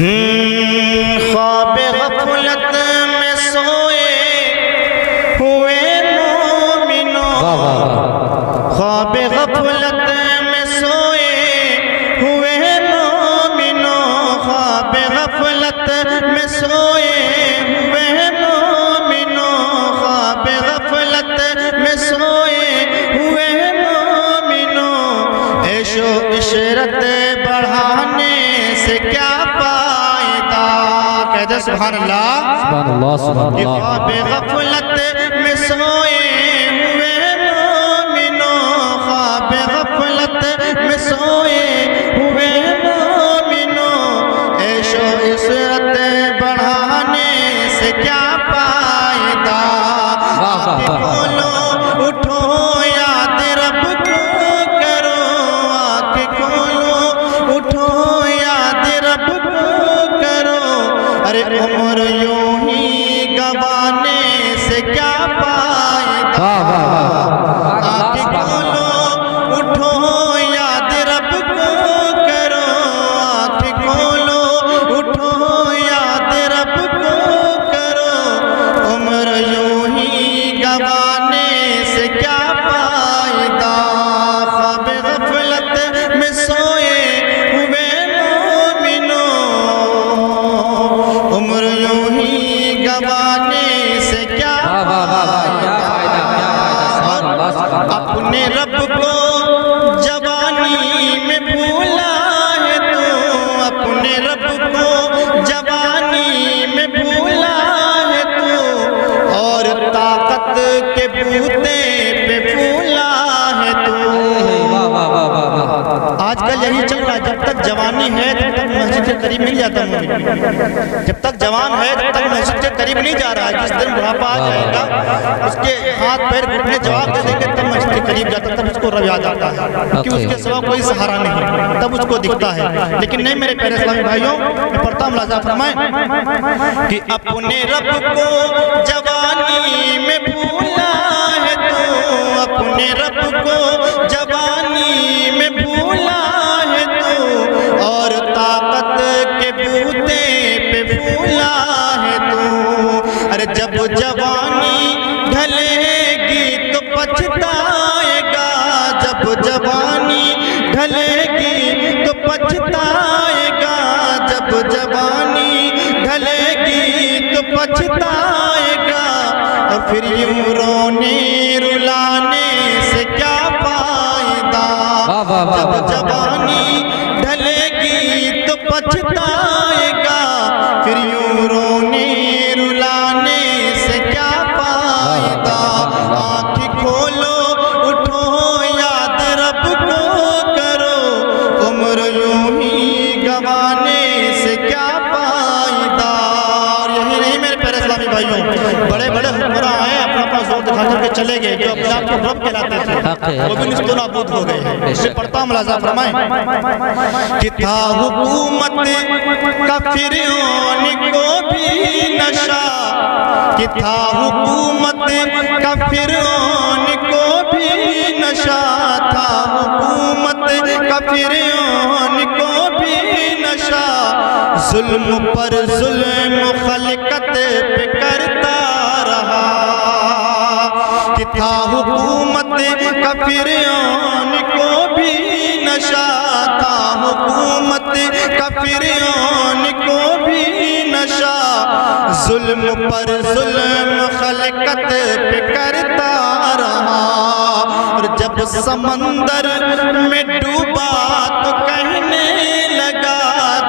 ख्वाब गफलत में सोए हुए मोमिनो, ख्वाब गफलत में सोए हुए मोमिनो, ख्वाब गफलत में सोए हुए मोमिनो, ख्वाब गफलत में सोए हुए मोमिनो, ऐशो इशरत बढ़ाने से क्या फायदा। कहते सुभान अल्लाह सुभान अल्लाह सुभान अल्लाह। ख्वाब गफलत में सोए हुए मोमिनो, ख्वाब गफलत में सोए हुए मोमिनो, ऐशो इशरत बढ़ाने से क्या फायदा। आंखें खोलो उठो याद रब को करो, आंखें खोलो उठो याद रब को करो, अरे उम्र यूं ही गंवाने से क्या फायदा। आंखें खोलो उठो याद रब को करो, आंखें खोलो उठो याद रब को करो, उम्र यूं ही गंवाने से क्या फायदा। ख्वाब गफलत में सोए हुए मोमिनो, उम्र यूं ही गंवाने से क्या फायदा। अपने रब को जवानी में भूला है तू, अपने रब को जवानी में भूला है तू, और ताकत के बूते पे फूला है तू। आजकल यही चल रहा है, जब तक जवानी है तब तक मस्जिद के करीब नहीं जाता मोमिन, जब तक जवान है तब तक मस्जिद के करीब नहीं जा रहा है। जिस दिन बुढ़ापा आ जाएगा उसके हाथ पैर घुटने जवाब दे देंगे तब मस्जिद के करीब जाता, तब उसको रब याद आता है कि उसके सिवा कोई सहारा नहीं, तब उसको दिखता है। लेकिन नहीं मेरे प्यारे इस्लामी भाइयों, मैं पढ़ता हूं, मुलाजा फरमाएं कि अपने रब को जवानी में भूला है तू, अपने रब को जवानी में भूला है तू, और ताकत के बूते पे फूला है तू। अरे जब जवानी ढलेगी तो पछताएगा, जब जवानी ढलेगी तो पछताएगा, जब जवानी ढलेगी तो पछताएगा, और फिर यूं रोने रुलाने से क्या फायदा। जब जवानी ढलेगी तो पछताएगा, फिर यूं रोने रुलाने से क्या फायदा। आंखें खोलो उठो याद रब को करो, उम्र यूं ही गंवाने से क्या फायदा। और यही नहीं मेरे प्यारे इस्लामी भाइयों, बड़े बड़े हुक्मरान आए अपना अपना जोर दिखा करके चले गए, जो अपने आप को रब कहलाते थे वो भी निस्तो नाबूद हो गए हैं। इससे पढ़ता हूं, मुलाजा फरमाएं कि था हुकूमत का फिरौन को भी नशा, कि था हुकूमत का फिरौन को भी नशा, था हुकूमत का फिरौन को भी नशा, जुल्म पर जुल्म खलकत पे करता रहा। कि था हुकूमत का फिरौन को भी नशा, था हुकूमत का फिरौन को भी नशा, जुल्म पर जुल्म खलकत पे करता रहा। और जब समंदर में डूबा तो कहने लगा,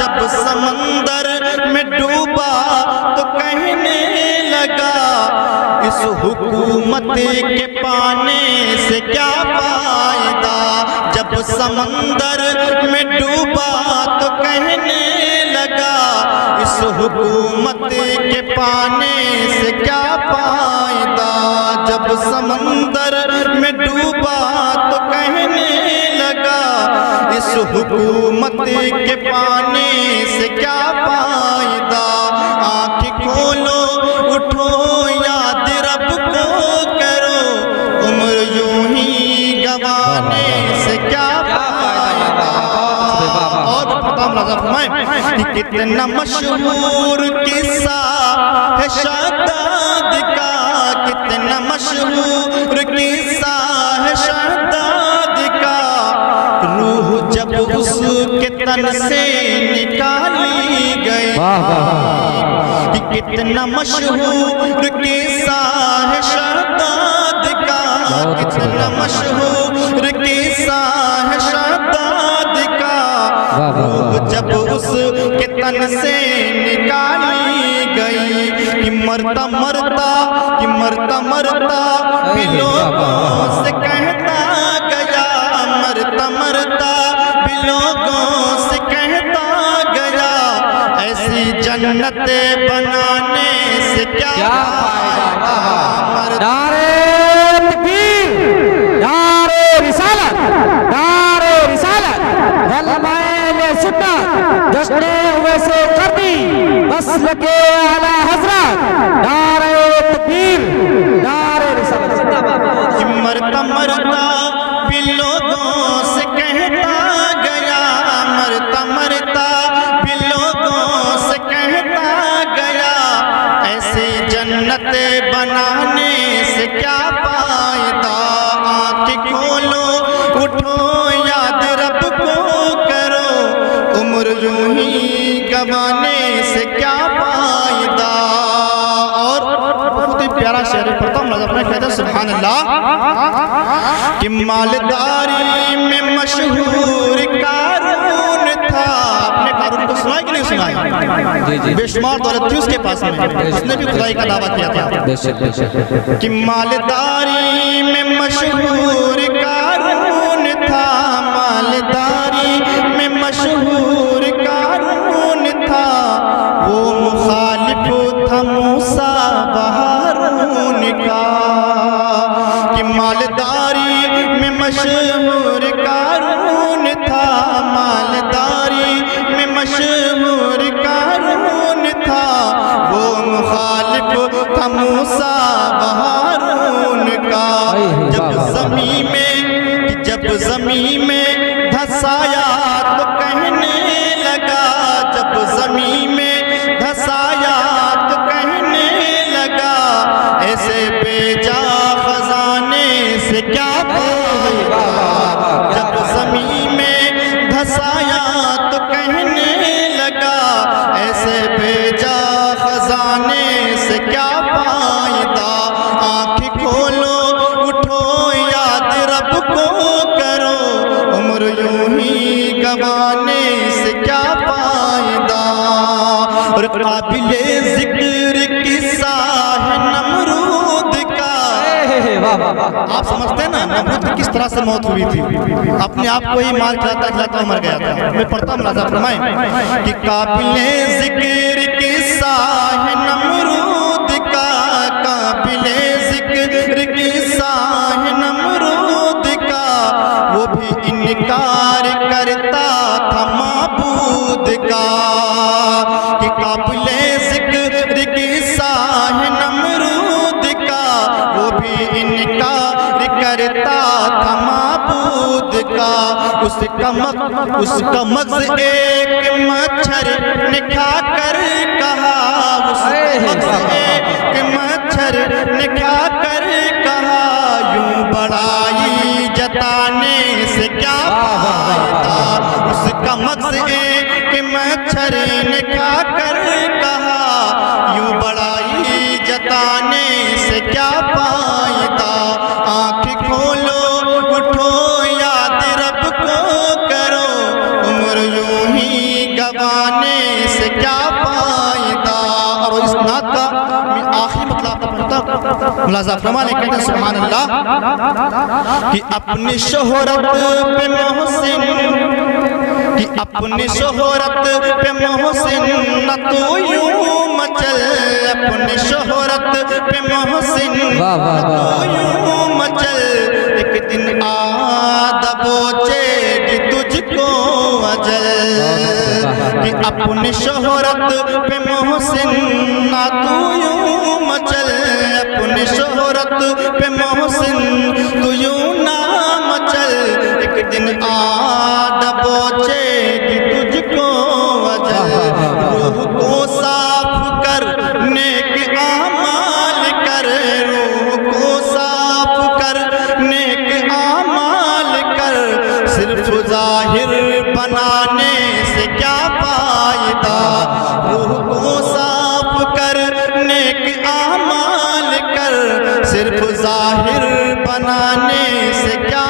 जब समंदर में डूबा तो कहने लगा, इस हुकूमत के पाने से क्या फायदा। जब समंदर में डूबा तो कहने लगा, इस हुकूमत के पाने से क्या फायदा। जब समंदर में डूबा तो कहने लगा, इस हुकूमत के पाने से क्या फायदा। आंखें खोलो उठो याद रब को करो, उम्र यूं ही गंवाने से क्या फायदा। और फरमाएं कि कितना मशहूर किस्सा है शादाद का, कितना मशहूर किस्सा है शादाद का। रूह जब उसके तन से निकाली गई, कि कितना मशहूर किस्सा है शादाद का, कितना मशहूर किस्सा है शादाद का। रूह जब उसके तन से निकाली गई, कि मरता मरता, कि मरता मरता भी लोगों से कहता गया, मरता मरता भी लोगों से कहता गया, ऐसी जन्नते बनाने से क्या फायदा। नारे तकबीर, नारे रिसालत, नारे रिसालत, वलमाए सुन्नत, जश्ने हुए से करनी मसल के आला हजरत। नारे तकबीर, नारे रिसालत, जिंदाबाद। मरता मरता भी लोगों से कहता गया, मरता मरता भी लोगों से कहता गया, ऐसी जन्नते बनाने से क्या फायदा। आँख खोलो उठो याद रब को करो, उम्र यूं ही गंवाने से क्या फायदा। और बहुत ही प्यारा शेर पढ़ता हूँ, अपने कहते सुभान अल्लाह, कि मालदारी में मशहूर कारून था। आपने कारून को सुना कि नहीं सुना? बेशुमार दौलत थी उसके पास में, उसने भी खुदाई का दावा किया था। कि मालदारी में मशहूर कारून था, मालदारी में मशहूर कारून था। वो मुखालिफ था मूसा हारून का, कि मालदारी में मशहूर कारून था, मालदारी में मशहूर कारून था। वो मुखालिफ था मूसा हारून का। जब ज़मीन में, जब ज़मीन में धसाया तो कहने लगा, जब ज़मीन में धसाया तो कहने लगा, ऐसे बेजा खजाने से क्या फायदा। जब ज़मीन में धसाया तो कहने लगा, ऐसे बेजा खजाने से क्या फायदा। आँख खोलो उठो याद रब को करो, उम्र यूं ही गंवाने से क्या फायदा। और काबिले जिक्र किस्सा है नमरूद का। आप समझते हैं ना नमरूद की किस तरह से मौत हुई थी? अपने आप को ही मार खिलाता खिलाता मर गया था। मैं पढ़ता हूँ, मुलाज़ा फरमाएं कि काबिले जिक्र किस्सा है नमरूद का, काबिले जिक्र किस्सा है नमरूद का। वो भी इनकार करता था माबूद का, कि काबिले जिक्र किस्सा है नमरूद का। वो भी इनकार करता था माबूद का। उसका मग़ज़ एक मच्छर ने खाकर कहा, उसका मग़ज़ एक मच्छर ने खाकर कहा, यूं बड़ाई जताने से क्या फायदा। उसका मग़ज़ एक मच्छर ने खाकर कहा, यूं बड़ाई जताने से क्या फायदा। आँख खोलो उठो याद रब को करो, उम्र यूं ही गंवाने से क्या फायदा। और इस नात का आखिरी मतलब पढ़ता हूँ, मुलाज़ा फरमाने कहते हैं सुभान अल्लाह, कि अपनी शोहरत पे मोहसिन, कि अपनी शोहरत पे मोहसिन न तो यूं मचल, अपनी शोहरत पे मोहसिन न तो यूं मचल। एक दिन दबोचेगी तुझको अजल, कि अपनी शोहरत पे मोहसिन न तो यूं मचल, अपनी शोहरत पे मोहसिन तो यूं ना मचल। एक दिन दबोचेगी तुझको अजल। जाहिर बनाने से क्या फायदा, रूह को साफ कर नेक आमाल कर, सिर्फ जाहिर बनाने से क्या